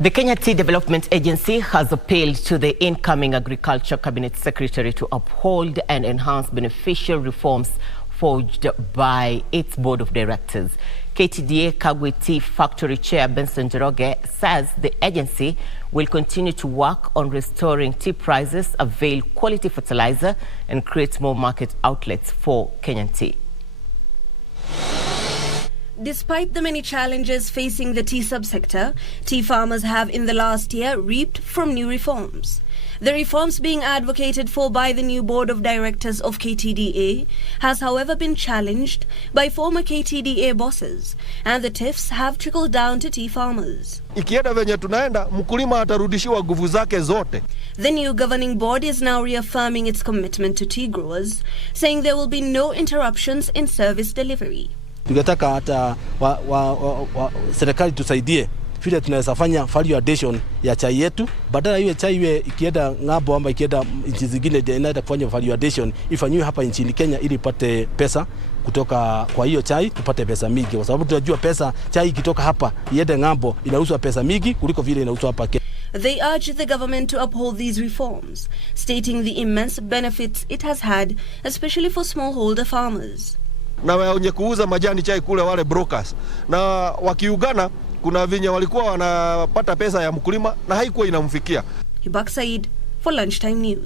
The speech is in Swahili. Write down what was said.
The Kenya Tea Development Agency has appealed to the incoming Agriculture Cabinet Secretary to uphold and enhance beneficial reforms forged by its board of directors. KTDA Kagwe Tea Factory Chair Benson Njoroge says the agency will continue to work on restoring tea prices, avail quality fertilizer, and create more market outlets for Kenyan tea. Despite the many challenges facing the tea subsector, tea farmers have in the last year reaped from new reforms. The reforms being advocated for by the new board of directors of KTDA has however been challenged by former KTDA bosses, and the tiffs have trickled down to tea farmers. Ikienda venye tunaenda, mkulima atarudishiwa nguvu zake zote. The new governing board is now reaffirming its commitment to tea growers, saying there will be no interruptions in service delivery. Tungetaka hata serikali tusaidie vile tunaweza fanya value addition ya chai yetu, badala iwe chai iwe ikienda ng'ambo ama ikienda nchi zingine inaenda kufanya value addition ifanywe hapa nchini Kenya ili ipate pesa kutoka kwa hiyo chai, tupate pesa mingi, kwa sababu tunajua pesa chai ikitoka hapa iende ng'ambo inauzwa pesa mingi kuliko vile inauzwa hapa Kenya. They urge the government to uphold these reforms, stating the immense benefits it has had, especially for smallholder farmers. Na wenye kuuza majani chai kule wale brokers, na wakiugana kuna vinye walikuwa wanapata pesa ya mkulima na haikuwa inamfikia. Hibak Said for Lunchtime News.